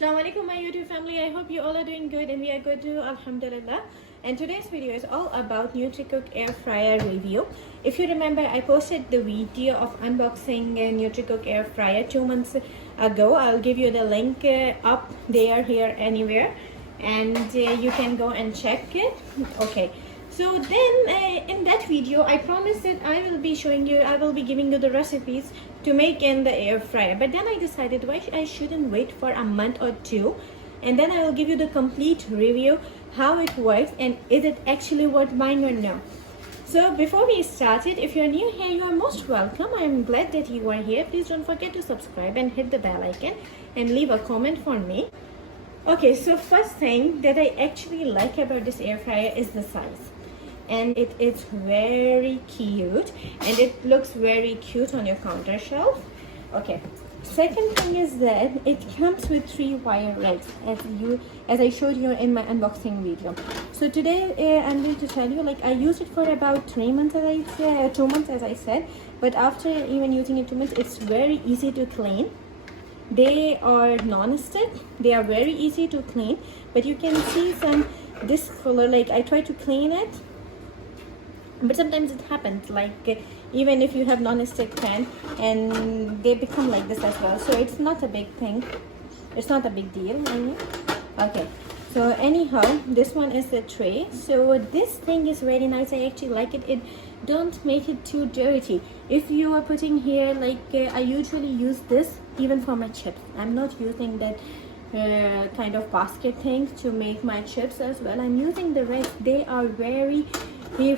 Assalamu alaikum my YouTube family. I hope you all are doing good and we are good too, alhamdulillah. And today's video is all about Nutricook Air Fryer review. If you remember, I posted the video of unboxing a Nutricook Air Fryer 2 months ago. I'll give you the link up there, here, anywhere, and you can go and check it. Okay, so then in that video I promised that I will be giving you the recipes to make in the air fryer, but then I decided why I shouldn't wait for a month or two, and then I will give you the complete review, how it works and is it actually worth buying or no. So before we started, if you're new here, you are most welcome. I am glad that you are here. Please don't forget to subscribe and hit the bell icon and leave a comment for me. Okay, so first thing that I actually like about this air fryer is the size, and it is very cute and it looks very cute on your counter shelf. Okay, second thing is that it comes with 3 wire legs as I showed you in my unboxing video. So today I'm going to tell you, like, I used it for about 3 months as I said, 2 months as I said, but after even using it 2 months, it's very easy to clean. They are non-stick, they are very easy to clean, but you can see some discolor. Like, I try to clean it, but sometimes it happens, like even if you have non-stick pan and they become like this as well. So it's not a big thing, it's not a big deal, I mean. Okay, so anyhow, this one is the tray. So this thing is very nice. I actually like it. It don't make it too dirty. If you are putting here, like I usually use this even for my chips. I'm not using that kind of basket thing to make my chips as well. I'm using the rest. They are very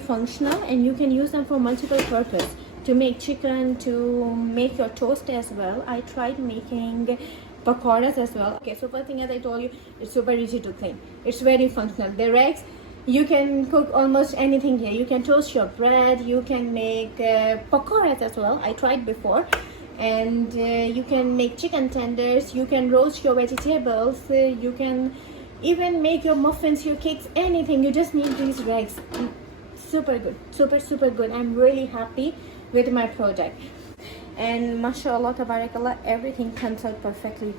functional and you can use them for multiple purpose, to make chicken, to make your toast as well. I tried making pakoras as well. Okay, so first thing, as I told you, it's super easy to clean. It's very functional. The racks, you can cook almost anything here. You can toast your bread, you can make pakoras as well. I tried before. And you can make chicken tenders, you can roast your vegetables, you can even make your muffins, your cakes, anything. You just need these racks. Super good, super good. I'm really happy with my project, and mashallah tabarakallah, everything comes out perfectly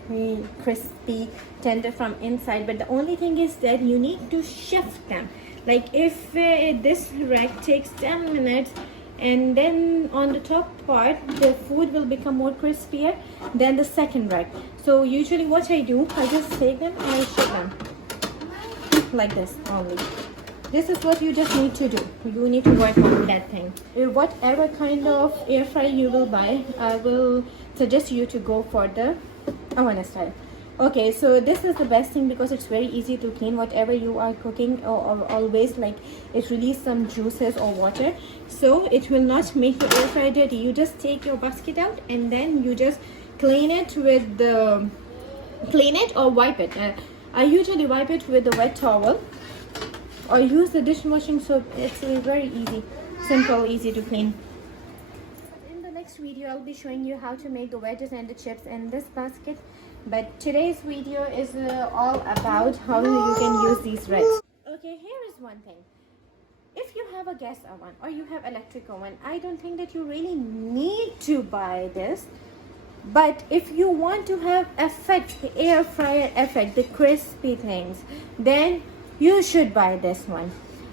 crispy, tender from inside. But the only thing is that you need to shift them. Like if this rack takes 10 minutes and then on the top part the food will become more crispier than the second rack. So usually what I do, I just take them and I shift them like this only. This is what you just need to do. You need to work on that thing. Whatever kind of air fryer you will buy, I will suggest you to go for the oven style. Okay, so this is the best thing because it's very easy to clean. Whatever you are cooking, or always, like, it release some juices or water, so it will not make your air fryer dirty. You just take your basket out and then you just clean it with the or wipe it. I usually wipe it with the wet towel or use the dishwashing soap. It's very easy, simple, easy to clean. In the next video I'll be showing you how to make the wedges and the chips in this basket, but today's video is all about how you can use these racks. Okay, here is one thing. If you have a gas oven or you have electric oven, I don't think that you really need to buy this. But if you want to have effect, the air fryer effect, the crispy things, then you should buy this one,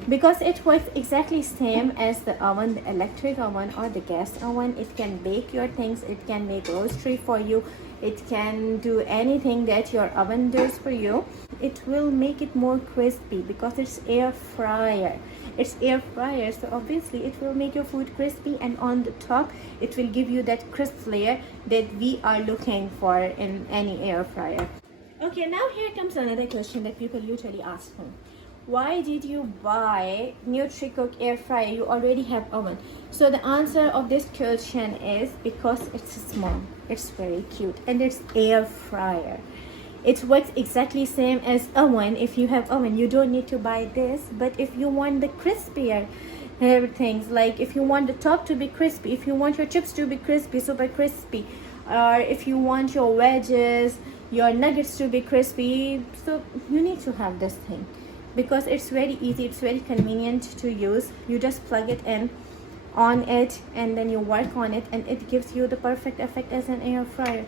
because it works exactly same as the oven, the electric oven or the gas oven. It can bake your things, it can make roastery for you, it can do anything that your oven does for you. It will make it more crispy because it's air fryer. It's air fryer, so obviously it will make your food crispy, and on the top it will give you that crisp layer that we are looking for in any air fryer. Okay, now here comes another question that people usually ask me. Why did you buy Nutricook Air Fryer? You already have oven. So the answer of this question is because it's small, it's very cute, and it's air fryer. It works exactly same as oven. If you have oven, you don't need to buy this. But if you want the crispier things, like if you want the top to be crispy, if you want your chips to be crispy, super crispy, or if you want your wedges, your nuggets to be crispy, so you need to have this thing because it's very easy, it's very convenient to use. You just plug it in on it and then you work on it and it gives you the perfect effect as an air fryer.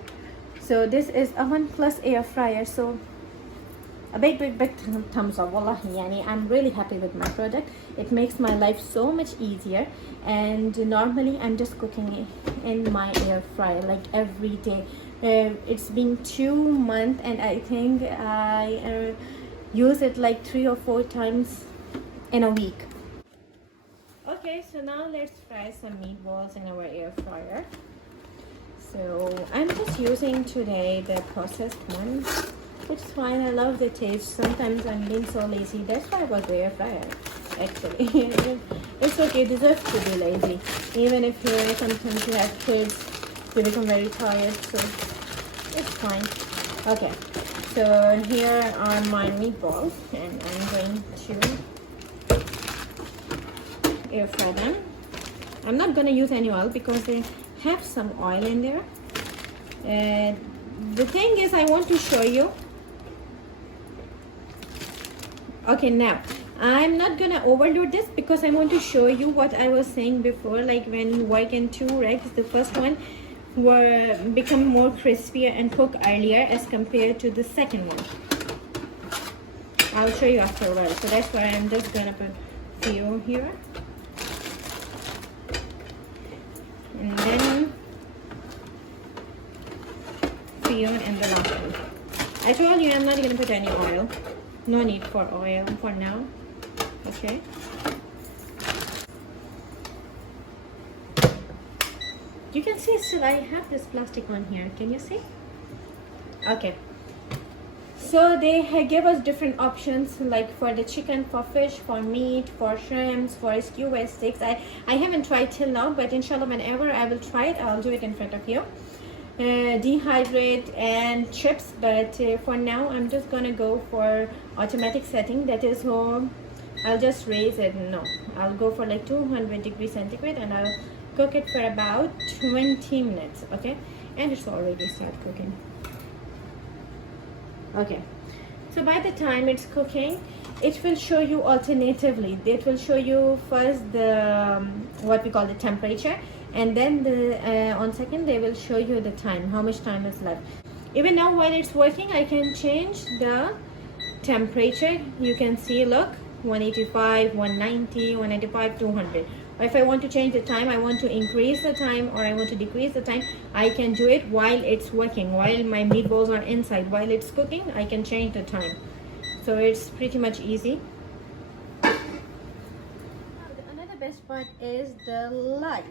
So this is oven plus air fryer, so a big thumbs up. Wallahi, yani I'm really happy with my product. It makes my life so much easier, and normally I'm just cooking in my air fryer like every day. It's been 2 months and I think I use it like 3 or 4 times in a week. Okay, so now let's fry some meatballs in our air fryer. So I'm just using today the processed one. It's fine, I love the taste. Sometimes I'm being so lazy, that's why I bought the air fryer actually. It's okay, you deserve to be lazy. Even if sometimes you have kids, you become very tired, so it's fine. Okay, so here are my meatballs and I'm going to air fry them. I'm not going to use any oil because they have some oil in there. The thing is, I want to show you. Okay, now I'm not gonna overload this because I want to show you what I was saying before, like when you work in 2 racks, the first one will become more crispier and cook earlier as compared to the second one. I'll show you afterwards. So that's why I'm just gonna put few here, and then few in the last one. I told you I'm not gonna put any oil. No need for oil for now. Okay. You can see still I have this plastic on here. Can you see? Okay. So they give us different options, like for the chicken, for fish, for meat, for shrimps, for skewer sticks. I haven't tried till now, but inshallah whenever I will try it, I'll do it in front of you. Dehydrate and chips, but for now I'm just gonna go for automatic setting, that is home. I'll just raise it. No, I'll go for like 200 degrees centigrade and I'll cook it for about 20 minutes. Okay, and it's already started cooking. Okay, so by the time it's cooking, it will show you alternatively. It will show you first the what we call the temperature, and then on second they will show you the time, how much time is left. Even now while it's working, I can change the temperature. You can see, look, 185, 190, 195, 200. Or if I want to change the time, I want to increase the time or I want to decrease the time, I can do it while it's working, while my meatballs are inside. While it's cooking, I can change the time. So it's pretty much easy. Another best part is the light.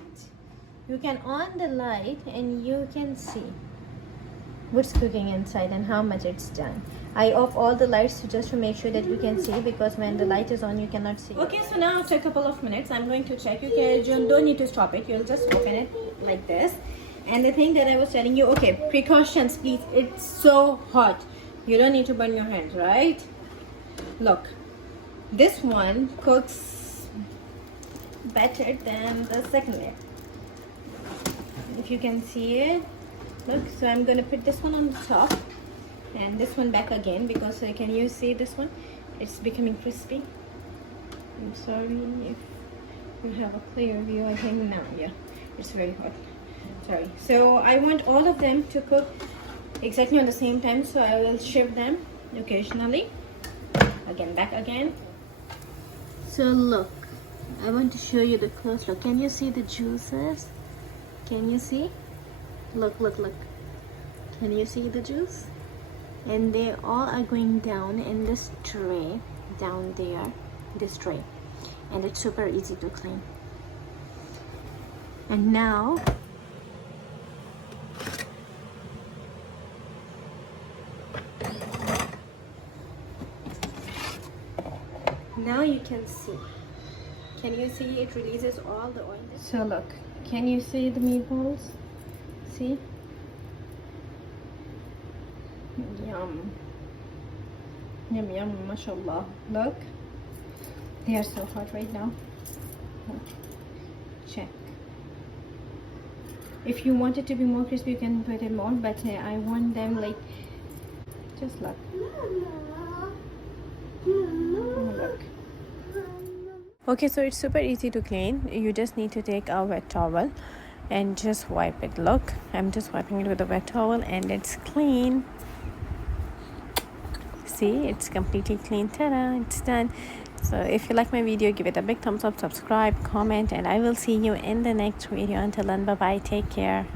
You can on the light and you can see what's cooking inside and how much it's done. I off all the lights just to make sure that you can see, because when the light is on you cannot see. Okay, so now after a couple of minutes I'm going to check. You don't need to stop it, you'll just open it like this. And the thing that I was telling you, okay, precautions please, it's so hot, you don't need to burn your hands, right? Look, this one cooks better than the second layer, if you can see it. Look, so I'm going to put this one on the top and this one back again, because can you see this one? It's becoming crispy. I'm sorry if you have a clear view. I think now, yeah, it's very hot. Sorry. So I want all of them to cook exactly on the same time, so I will shift them occasionally. Again, back again. So look, I want to show you the close look. Can you see the juices? Can you see? Look, look, look. Can you see the juice? And they all are going down in this tray, down there, this tray. And it's super easy to clean. And now, you can see. Can you see it releases all the oil? So look, can you see the meatballs? See? Yum. Yum, yum, mashallah. Look. They are so hot right now. Check. If you want it to be more crispy, you can put it more, but I want them like, just look. Look. Okay, so it's super easy to clean. You just need to take a wet towel and just wipe it. Look, I'm just wiping it with a wet towel and it's clean. See, it's completely clean. Ta-da, it's done. So if you like my video, give it a big thumbs up, subscribe, comment, and I will see you in the next video. Until then, bye bye, take care.